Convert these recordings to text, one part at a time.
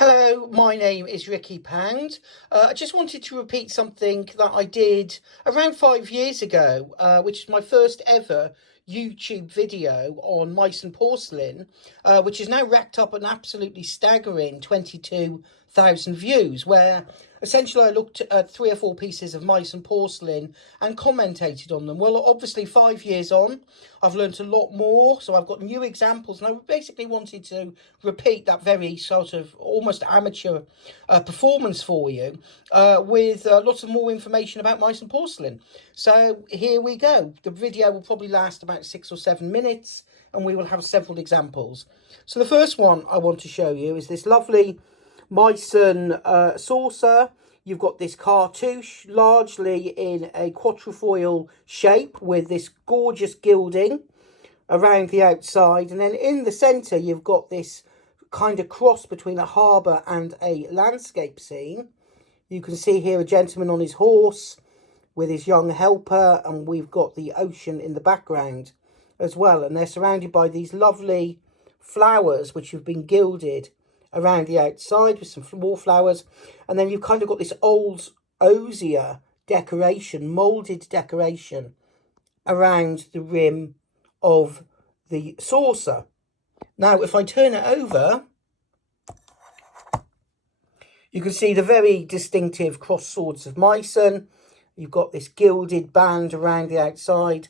Hello, my name is Ricky Pound. I just wanted to repeat something that I did around 5 years ago, which is my first ever YouTube video on Meissen porcelain, which is now racked up an absolutely staggering 22,000 views, where essentially I looked at 3 or 4 pieces of Meissen porcelain and commentated on them. Well, obviously 5 years on, I've learned a lot more, so I've got new examples, and I basically wanted to repeat that very sort of almost amateur performance for you with lots of more information about Meissen porcelain. So here we go. The video will probably last about 6 or 7 minutes, and we will have several examples. So the first one I want to show you is this lovely Meissen saucer. You've got this cartouche, largely in a quatrefoil shape with this gorgeous gilding around the outside. And then in the centre, you've got this kind of cross between a harbour and a landscape scene. You can see here a gentleman on his horse with his young helper, and we've got the ocean in the background as well. And they're surrounded by these lovely flowers which have been gilded around the outside with some more flowers. And then you've kind of got this old osier decoration, moulded decoration around the rim of the saucer. Now, if I turn it over, you can see the very distinctive cross swords of Meissen. You've got this gilded band around the outside.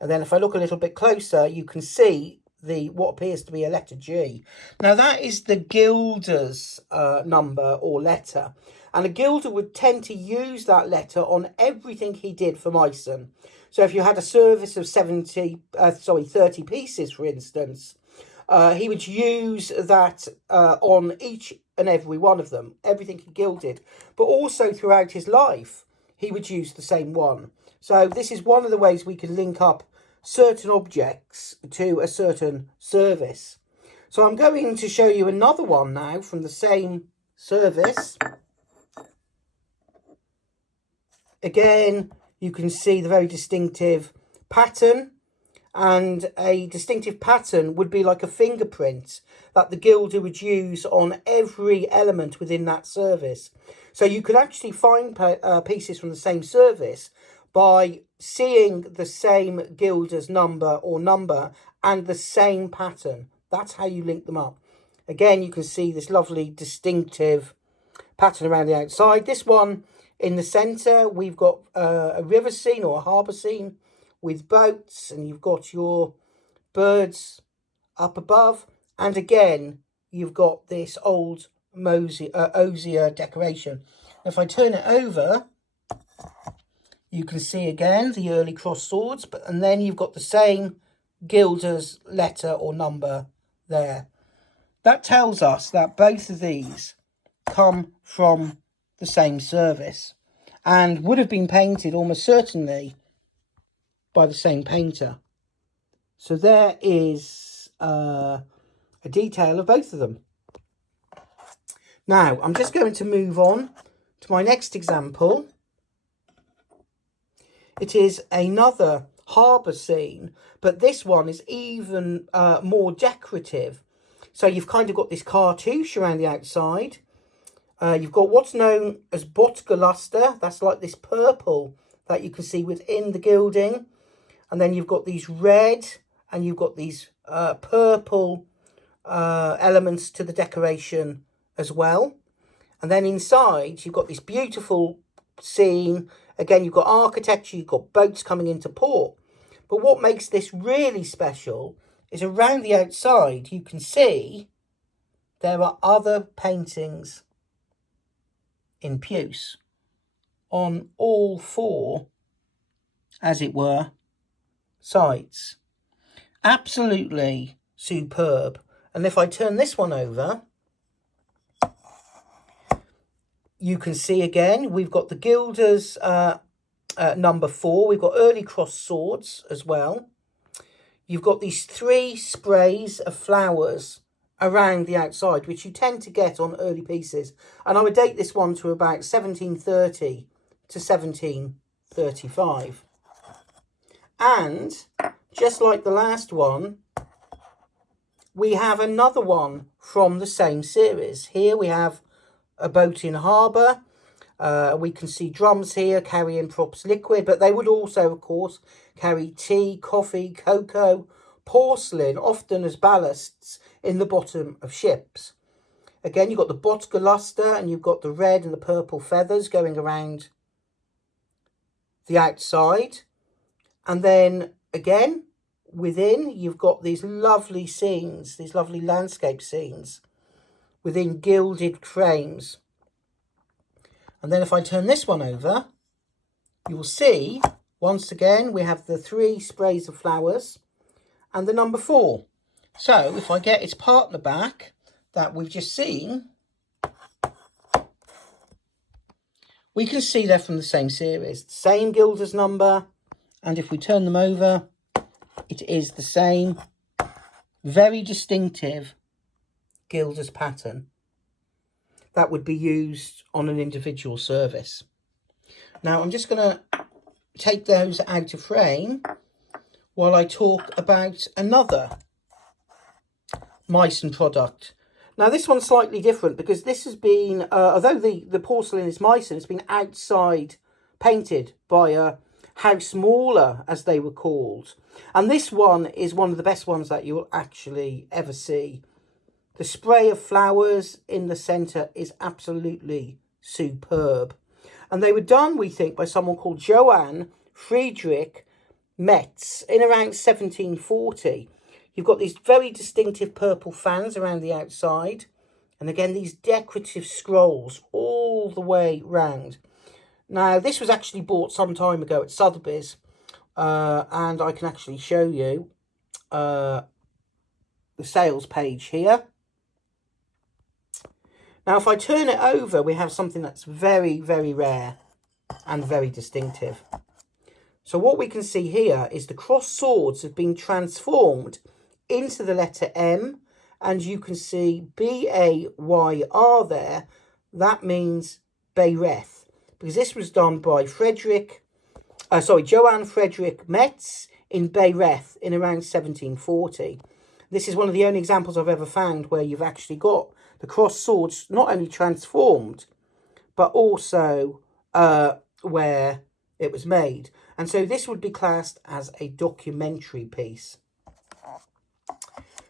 And then if I look a little bit closer, you can see what appears to be a letter G. Now, that is the gilder's number or letter. And a gilder would tend to use that letter on everything he did for Meissen. So if you had a service of 30 pieces, for instance, he would use that on each and every one of them, everything he gilded. But also throughout his life, he would use the same one. So this is one of the ways we can link up certain objects to a certain service. So I'm going to show you another one now from the same service. Again, you can see the very distinctive pattern, and a distinctive pattern would be like a fingerprint that the gilder would use on every element within that service. So you could actually find pieces from the same service by seeing the same gilder's number and the same pattern. That's how you link them up. Again, you can see this lovely distinctive pattern around the outside. This one in the centre, we've got a river scene or a harbour scene with boats, and you've got your birds up above. And again, you've got this old osier decoration. If I turn it over, you can see again the early cross swords, and then you've got the same gilder's letter or number there. That tells us that both of these come from the same service and would have been painted almost certainly by the same painter. So there is a detail of both of them. Now, I'm just going to move on to my next example. It is another harbour scene, but this one is even more decorative. So you've kind of got this cartouche around the outside. You've got what's known as botgoluster. That's like this purple that you can see within the gilding. And then you've got these red and you've got these purple elements to the decoration as well. And then inside, you've got this beautiful scene. Again, you've got architecture, you've got boats coming into port. But what makes this really special is around the outside, you can see there are other paintings in puce on all 4, as it were, sides. Absolutely superb. And if I turn this one over, you can see again, we've got the gilder's number 4. We've got early cross swords as well. You've got these 3 sprays of flowers around the outside, which you tend to get on early pieces. And I would date this one to about 1730 to 1735. And just like the last one, we have another one from the same series. Here we have a boat in harbour. We can see drums here carrying props liquid, but they would also, of course, carry tea, coffee, cocoa, porcelain, often as ballasts in the bottom of ships. Again, you've got the vodka luster, and you've got the red and the purple feathers going around the outside. And then again, within, you've got these lovely scenes, these lovely landscape scenes within gilded frames. And then if I turn this one over, you will see, once again, we have the 3 sprays of flowers and the number 4. So if I get its partner back that we've just seen, we can see they're from the same series, the same gilder's number. And if we turn them over, it is the same, very distinctive gilder's pattern that would be used on an individual service. Now I'm just going to take those out of frame while I talk about another Meissen product. Now this one's slightly different because this has been, although the porcelain is Meissen, it's been outside painted by a house mauler, as they were called. And this one is one of the best ones that you'll actually ever see. The spray of flowers in the centre is absolutely superb. And they were done, we think, by someone called Johann Friedrich Metz in around 1740. You've got these very distinctive purple fans around the outside. And again, these decorative scrolls all the way round. Now, this was actually bought some time ago at Sotheby's. And I can actually show you the sales page here. Now, if I turn it over, we have something that's very, very rare and very distinctive. So what we can see here is the crossed swords have been transformed into the letter M, and you can see B-A-Y-R there. That means Bayreuth, because this was done by Johann Friedrich Metz in Bayreuth in around 1740. This is one of the only examples I've ever found where you've actually got the crossed swords not only transformed, but also where it was made. And so this would be classed as a documentary piece.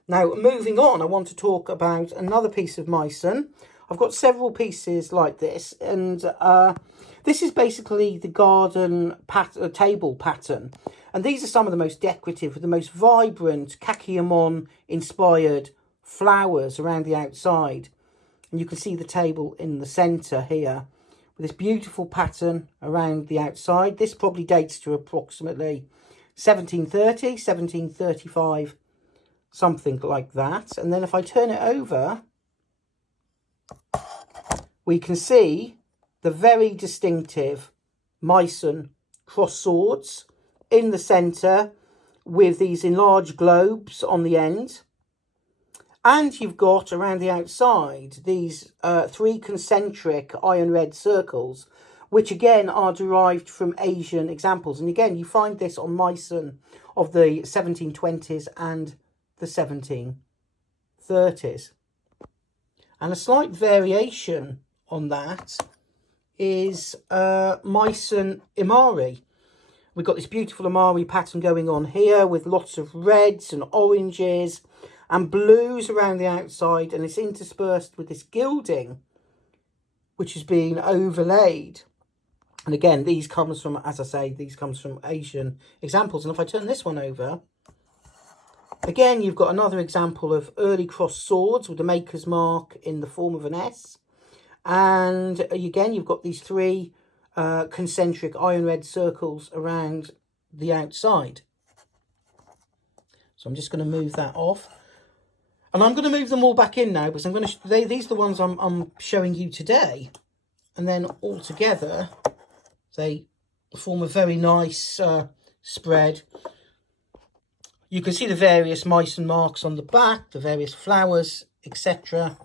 Now, moving on, I want to talk about another piece of Meissen. I've got several pieces like this, and this is basically the garden table pattern. And these are some of the most decorative, with the most vibrant Kakeyamon-inspired flowers around the outside. And you can see the table in the centre here, with this beautiful pattern around the outside. This probably dates to approximately 1730, 1735, something like that. And then if I turn it over, we can see the very distinctive Meissen cross swords in the centre with these enlarged globes on the end. And you've got around the outside these 3 concentric iron red circles, which again are derived from Asian examples. And again, you find this on Meissen of the 1720s and the 1730s. And a slight variation on that is Meissen Imari. We've got this beautiful Imari pattern going on here with lots of reds and oranges and blues around the outside, and it's interspersed with this gilding which has been overlaid. And again, these comes from, as I say, these comes from Asian examples. And if I turn this one over, again, you've got another example of early crossed swords with the maker's mark in the form of an S. And again, you've got these 3 concentric iron red circles around the outside. So I'm just going to move that off. And I'm going to move them all back in now, because I'm going to these are the ones I'm showing you today. And then all together, they form a very nice spread. You can see the various Meissen marks on the back, the various flowers, etc.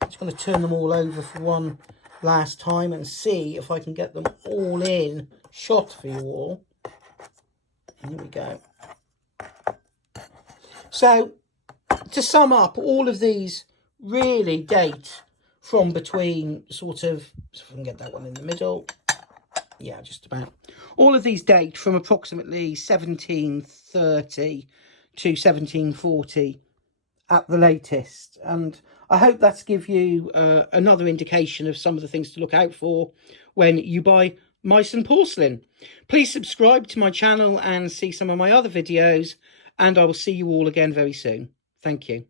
I'm just going to turn them all over for one last time and see if I can get them all in shot for you all. Here we go. So to sum up, all of these really date from between sort of, so if I can get that one in the middle, yeah, just about. All of these date from approximately 1730 to 1740 at the latest, and I hope that's give you another indication of some of the things to look out for when you buy Meissen porcelain. Please subscribe to my channel and see some of my other videos, and I will see you all again very soon. Thank you.